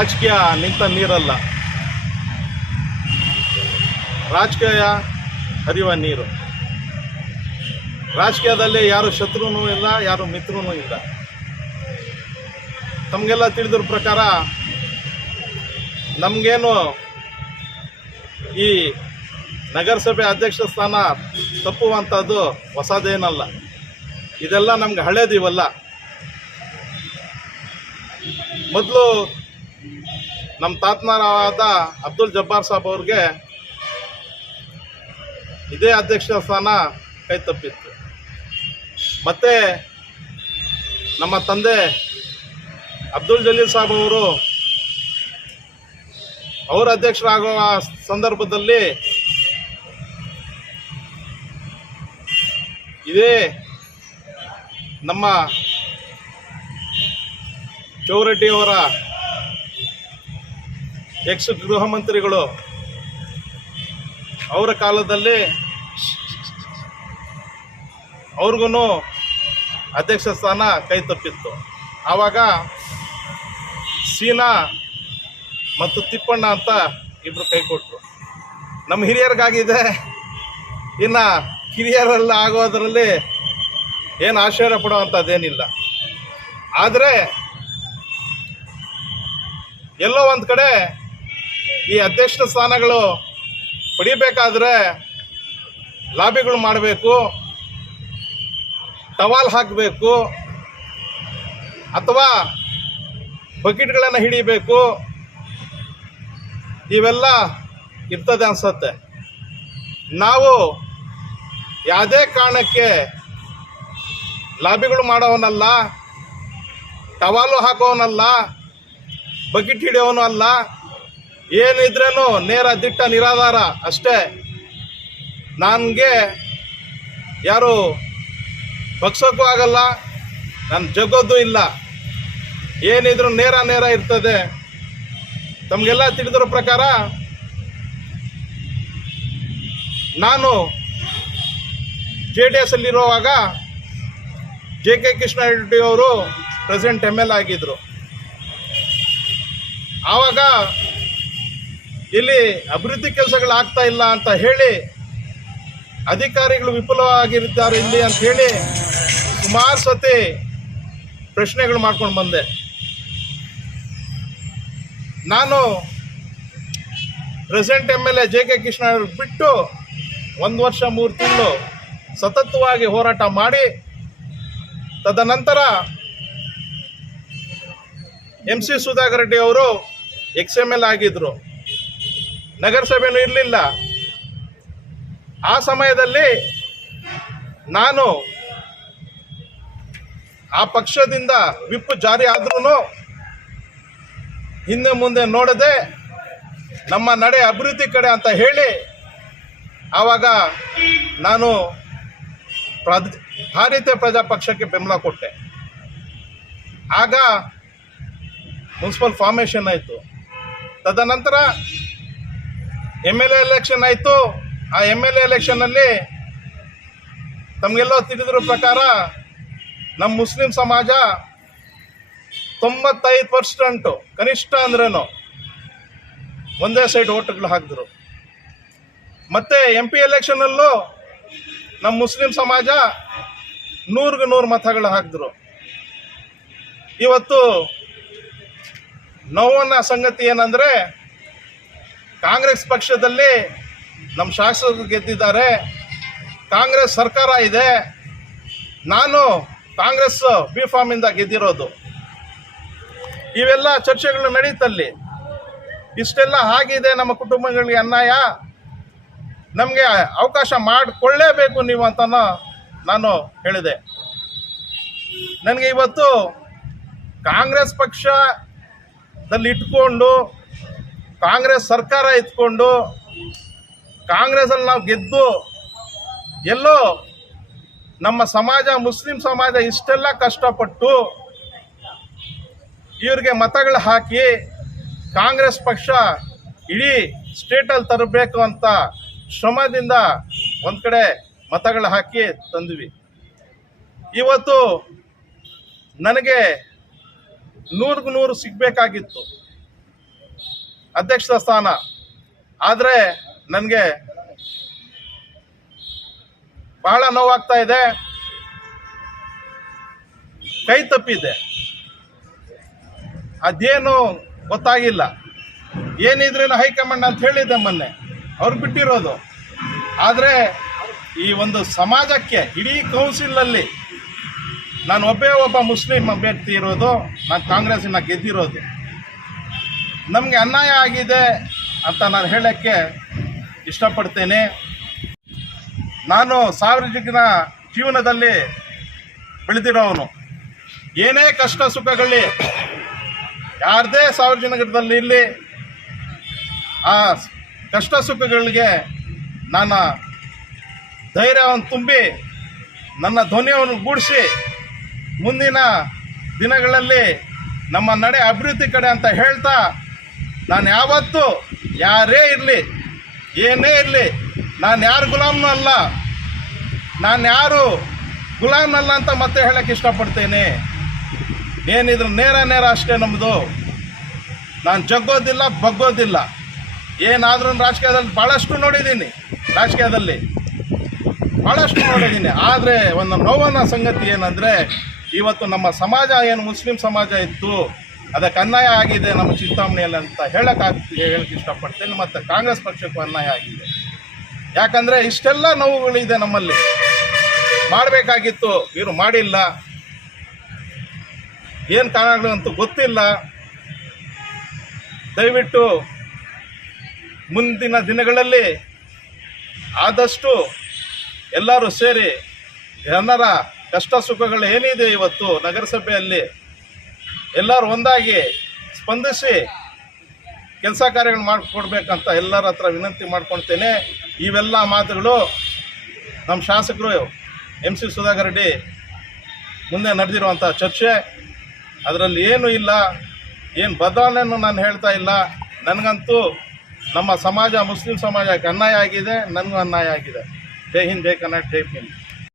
ರಾಜಕೀಯ ನಿಂತ ನೀರಲ್ಲ, ರಾಜಕೀಯ ಹರಿಯುವ ನೀರು. ರಾಜಕೀಯದಲ್ಲಿ ಯಾರು ಶತ್ರುನೂ ಇಲ್ಲ, ಯಾರು ಮಿತ್ರನೂ ಇಲ್ಲ. ತಮಗೆಲ್ಲ ತಿಳಿದಿರೋ ಪ್ರಕಾರ ನಮಗೇನು ಈ ನಗರಸಭೆ ಅಧ್ಯಕ್ಷ ಸ್ಥಾನ ತಪ್ಪುವಂಥದ್ದು ಹೊಸದೇನಲ್ಲ. ಇದೆಲ್ಲ ನಮ್ಗೆ ಹಳೇದಿವಲ್ಲ. ಮೊದಲು ನಮ್ಮ ತಾತನಾರಾದ ಅಬ್ದುಲ್ ಜಬ್ಬಾರ್ ಸಾಬ್ ಅವ್ರಿಗೆ ಇದೇ ಅಧ್ಯಕ್ಷ ಸ್ಥಾನ ಕೈ ತಪ್ಪಿತ್ತು. ಮತ್ತು ನಮ್ಮ ತಂದೆ ಅಬ್ದುಲ್ ಜಲೀಲ್ ಸಾಬ್ ಅವರು ಅಧ್ಯಕ್ಷರಾಗುವ ಸಂದರ್ಭದಲ್ಲಿ ಇದೇ ನಮ್ಮ ಚೌರೆಡ್ಡಿಯವರ ಎಕ್ಸ್ ಗೃಹ ಮಂತ್ರಿಗಳು ಅವರ ಕಾಲದಲ್ಲಿ ಅವ್ರಿಗೂ ಅಧ್ಯಕ್ಷ ಸ್ಥಾನ ಕೈ ತಪ್ಪಿತ್ತು. ಆವಾಗ ಸೀನಾ ಮತ್ತು ತಿಪ್ಪಣ್ಣ ಅಂತ ಇಬ್ಬರು ಕೈ ಕೊಟ್ಟರು. ನಮ್ಮ ಹಿರಿಯರಿಗಾಗಿದೆ, ಇನ್ನು ಕಿರಿಯರೆಲ್ಲ ಆಗೋದರಲ್ಲಿ ಏನು ಆಶ್ಚರ್ಯ ಪಡುವಂಥದ್ದೇನಿಲ್ಲ. ಆದರೆ ಎಲ್ಲೋ ಒಂದು ಕಡೆ ಈ ಅಧ್ಯಕ್ಷ ಸ್ಥಾನಗಳು ಪಡಿಬೇಕಾದ್ರೆ ಲಾಬಿಗಳು ಮಾಡಬೇಕು, ಟವಾಲ್ ಹಾಕಬೇಕು, ಅಥವಾ ಬಕೆಟ್ಗಳನ್ನು ಹಿಡಿಬೇಕು, ಇವೆಲ್ಲ ಇರ್ತದೆ ಅನ್ಸತ್ತೆ. ನಾವು ಯಾವುದೇ ಕಾರಣಕ್ಕೆ ಲಾಬಿಗಳು ಮಾಡೋವನಲ್ಲ, ಟವಾಲು ಹಾಕೋವನಲ್ಲ, ಬಕೆಟ್ ಹಿಡಿಯೋನು ಅಲ್ಲ. ಏನಿದ್ರೇನು ನೇರ ದಿಟ್ಟ ನಿರಾಧಾರ ಅಷ್ಟೇ. ನನಗೆ ಯಾರು ಬಗ್ಸೋಕ್ಕೂ ಆಗಲ್ಲ, ನಾನು ಜಗ್ಗೋದು ಇಲ್ಲ. ಏನಿದ್ರು ನೇರ ಇರ್ತದೆ. ತಮಗೆಲ್ಲ ತಿಳಿದಿರೋ ಪ್ರಕಾರ ನಾನು JDS ಅಲ್ಲಿರುವಾಗ JK ಕೃಷ್ಣ ರೆಡ್ಡಿ ಅವರು ಪ್ರೆಸಿಡೆಂಟ್ ML ಆಗಿದ್ದರು. ಆವಾಗ ಇಲ್ಲಿ ಅಭಿವೃದ್ಧಿ ಕೆಲಸಗಳು ಆಗ್ತಾ ಇಲ್ಲ ಅಂತ ಹೇಳಿ, ಅಧಿಕಾರಿಗಳು ವಿಫಲವಾಗಿದ್ದಾರೆ ಇಲ್ಲಿ ಅಂತ ಹೇಳಿ ಸುಮಾರು ಸತಿ ಪ್ರಶ್ನೆಗಳು ಮಾಡ್ಕೊಂಡು ಬಂದೆ. ನಾನು ಪ್ರೆಸಿಡೆಂಟ್ MLA JK ಕೃಷ್ಣ ಬಿಟ್ಟು 1 ವರ್ಷ 3 ತಿಂಗಳು ಸತತವಾಗಿ ಹೋರಾಟ ಮಾಡಿ, ತದನಂತರ MC ಸುಧಾಕರ್ ರೆಡ್ಡಿ ಅವರು XML ಆಗಿದ್ದರು. ನಗರಸಭೆನೂ ಇರಲಿಲ್ಲ. ಆ ಸಮಯದಲ್ಲಿ ನಾನು ಆ ಪಕ್ಷದಿಂದ ವಿಪ್ ಜಾರಿ ಆದ್ರೂ ಹಿಂದೆ ಮುಂದೆ ನೋಡದೆ ನಮ್ಮ ನಡೆ ಅಭಿವೃದ್ಧಿ ಕಡೆ ಅಂತ ಹೇಳಿ ಆವಾಗ ನಾನು ಭಾರತೀಯ ಪ್ರಜಾ ಪಕ್ಷಕ್ಕೆ ಬೆಂಬಲ ಕೊಟ್ಟೆ. ಆಗ ಮುನ್ಸಿಪಲ್ ಫಾರ್ಮೇಷನ್ ಆಯಿತು. ತದನಂತರ MLA ಎಲೆಕ್ಷನ್ ಆಯಿತು. ಆ MLA ಎಲೆಕ್ಷನ್ನಲ್ಲಿ ತಮಗೆಲ್ಲೋ ತಿಳಿದಿರೋ ಪ್ರಕಾರ ನಮ್ಮ ಮುಸ್ಲಿಂ ಸಮಾಜ 95% ಕನಿಷ್ಠ ಅಂದ್ರೇನು ಒಂದೇ ಸೈಡ್ ಓಟ್ಗಳು ಹಾಕಿದ್ರು. ಮತ್ತು MP ಎಲೆಕ್ಷನಲ್ಲೂ ನಮ್ಮ ಮುಸ್ಲಿಂ ಸಮಾಜ 100ಗೆ 100 ಮತಗಳು ಹಾಕಿದ್ರು. ಇವತ್ತು ನೋವಿನ ಸಂಗತಿ ಏನಂದರೆ, ಕಾಂಗ್ರೆಸ್ ಪಕ್ಷದಲ್ಲಿ ನಮ್ಮ ಶಾಸಕರು ಗೆದ್ದಿದ್ದಾರೆ, ಕಾಂಗ್ರೆಸ್ ಸರ್ಕಾರ ಇದೆ. ನಾನು ಕಾಂಗ್ರೆಸ್ ಬಿ ಫಾರ್ಮಿಂದ ಗೆದ್ದಿರೋದು. ಇವೆಲ್ಲ ಚರ್ಚೆಗಳು ನಡೀತಲ್ಲಿ. ಇಷ್ಟೆಲ್ಲ ಆಗಿದೆ ನಮ್ಮ ಕುಟುಂಬಗಳಿಗೆ ಅನ್ಯಾಯ, ನಮಗೆ ಅವಕಾಶ ಮಾಡಿಕೊಳ್ಳೇಬೇಕು ನೀವು ಅಂತ ನಾನು ಹೇಳಿದೆ. ನನಗೆ ಇವತ್ತು ಕಾಂಗ್ರೆಸ್ ಪಕ್ಷದಲ್ಲಿ ಇಟ್ಕೊಂಡು, ಕಾಂಗ್ರೆಸ್ ಸರ್ಕಾರ ಇಟ್ಕೊಂಡು, ಕಾಂಗ್ರೆಸ್ಸಲ್ಲಿ ನಾವು ಗೆದ್ದು ಎಲ್ಲೋ ನಮ್ಮ ಸಮಾಜ, ಮುಸ್ಲಿಂ ಸಮಾಜ ಇಷ್ಟೆಲ್ಲ ಕಷ್ಟಪಟ್ಟು ಇವ್ರಿಗೆ ಮತಗಳು ಹಾಕಿ ಕಾಂಗ್ರೆಸ್ ಪಕ್ಷ ಇಡೀ ಸ್ಟೇಟಲ್ಲಿ ತರಬೇಕು ಅಂತ ಶ್ರಮದಿಂದ ಒಂದು ಕಡೆ ಮತಗಳು ಹಾಕಿ ತಂದ್ವಿ. ಇವತ್ತು ನನಗೆ 100ಕ್ಕೆ 100 ಸಿಗಬೇಕಾಗಿತ್ತು. ಅಧ್ಯಕ್ಷ ಸ್ಥಾನ. ಆದರೆ ನನಗೆ ಬಹಳ ನೋವಾಗ್ತಾ ಇದೆ, ಕೈ ತಪ್ಪಿದೆ. ಅದೇನು ಗೊತ್ತಾಗಿಲ್ಲ. ಏನಿದ್ರೇನು ಹೈಕಮಾಂಡ್ ಅಂತ ಹೇಳಿದ್ದೆ ಮೊನ್ನೆ, ಅವ್ರು ಬಿಟ್ಟಿರೋದು. ಆದರೆ ಈ ಒಂದು ಸಮಾಜಕ್ಕೆ ಇಡೀ ಕೌನ್ಸಿಲಲ್ಲಿ ನಾನು ಒಬ್ಬ ಮುಸ್ಲಿಂ ಅಭ್ಯರ್ಥಿ ಇರೋದು, ನಾನು ಕಾಂಗ್ರೆಸ್ಸಿನ ಗೆದ್ದಿರೋದು. ನಮಗೆ ಅನ್ಯಾಯ ಆಗಿದೆ ಅಂತ ನಾನು ಹೇಳೋಕ್ಕೆ ಇಷ್ಟಪಡ್ತೇನೆ. ನಾನು ಸಾರ್ವಜನಿಕನ ಜೀವನದಲ್ಲಿ ಬೆಳೆದಿರೋವನು. ಏನೇ ಕಷ್ಟ ಸುಖಗಳಲ್ಲಿ ಯಾರದೇ ಸಾರ್ವಜನಿಕರಲ್ಲಿ ಇರಲಿ, ಆ ಕಷ್ಟ ಸುಖಗಳಿಗೆ ನಾನು ಧೈರ್ಯವನ್ನು ತುಂಬಿ ನನ್ನ ಧ್ವನಿಯನ್ನು ಗೂಡಿಸಿ ಮುಂದಿನ ದಿನಗಳಲ್ಲಿ ನಮ್ಮ ನಡೆ ಅಭಿವೃದ್ಧಿ ಕಡೆ ಅಂತ ಹೇಳ್ತಾ, ನಾನು ಯಾವತ್ತೂ ಯಾರೇ ಇರಲಿ ಏನೇ ಇರಲಿ ನಾನು ಯಾರು ಗುಲಾಮ್ನೂ ಅಲ್ಲ, ನಾನು ಯಾರು ಗುಲಾಮ್ನಲ್ಲ ಅಂತ ಮತ್ತೆ ಹೇಳೋಕ್ಕೆ ಇಷ್ಟಪಡ್ತೇನೆ. ಏನಿದ್ರು ನೇರ ಅಷ್ಟೇ ನಮ್ಮದು. ನಾನು ಜಗ್ಗೋದಿಲ್ಲ, ಬಗ್ಗೋದಿಲ್ಲ. ಏನಾದ್ರೂ ರಾಜಕೀಯದಲ್ಲಿ ಭಾಳಷ್ಟು ನೋಡಿದ್ದೀನಿ, ಆದರೆ ಒಂದು ನೋವಿನ ಸಂಗತಿ ಏನಂದರೆ, ಇವತ್ತು ನಮ್ಮ ಸಮಾಜ ಏನು ಮುಸ್ಲಿಂ ಸಮಾಜ ಇತ್ತು, ಅದಕ್ಕೆ ಅನ್ಯಾಯ ಆಗಿದೆ ನಮ್ಮ ಚಿಂತಾಮಣಿಯಲ್ಲಿ ಅಂತ ಹೇಳಕ್ಕೆ ಇಷ್ಟಪಡ್ತೇನೆ. ಮತ್ತು ಕಾಂಗ್ರೆಸ್ ಪಕ್ಷಕ್ಕೂ ಅನ್ಯಾಯ ಆಗಿದೆ. ಯಾಕಂದರೆ ಇಷ್ಟೆಲ್ಲ ನೋವುಗಳಿದೆ ನಮ್ಮಲ್ಲಿ. ಮಾಡಬೇಕಾಗಿತ್ತು, ಇವರು ಮಾಡಿಲ್ಲ. ಏನು ಕಾರಣಗಳು ಅಂತೂ ಗೊತ್ತಿಲ್ಲ. ದಯವಿಟ್ಟು ಮುಂದಿನ ದಿನಗಳಲ್ಲಿ ಆದಷ್ಟು ಎಲ್ಲರೂ ಸೇರಿ ಜನರ ಕಷ್ಟ ಸುಖಗಳು ಏನಿದೆ ಇವತ್ತು ನಗರಸಭೆಯಲ್ಲಿ ಎಲ್ಲರೂ ಒಂದಾಗಿ ಸ್ಪಂದಿಸಿ ಕೆಲಸ ಕಾರ್ಯಗಳು ಮಾಡಿಕೊಡ್ಬೇಕಂತ ಎಲ್ಲರ ಹತ್ರ ವಿನಂತಿ ಮಾಡ್ಕೊಳ್ತೇನೆ. ಇವೆಲ್ಲ ಮಾತುಗಳು ನಮ್ಮ ಶಾಸಕರು MC ಸುಧಾಕರ್ ರೆಡ್ಡಿ ಮುಂದೆ ನಡೆದಿರುವಂಥ ಚರ್ಚೆ. ಅದರಲ್ಲಿ ಏನೂ ಇಲ್ಲ, ಏನು ಬದಲಾವಣೆಯನ್ನು ನಾನು ಹೇಳ್ತಾ ಇಲ್ಲ. ನನಗಂತೂ ನಮ್ಮ ಸಮಾಜ ಮುಸ್ಲಿಂ ಸಮಾಜಕ್ಕೆ ಅನ್ಯಾಯ ಆಗಿದೆ, ನನಗೂ ಅನ್ಯಾಯ ಆಗಿದೆ. ಜೈ ಹಿಂದ್, ಜೈ ಕರ್ನಾಟಕ, ಜೈ ಹಿಂದ್.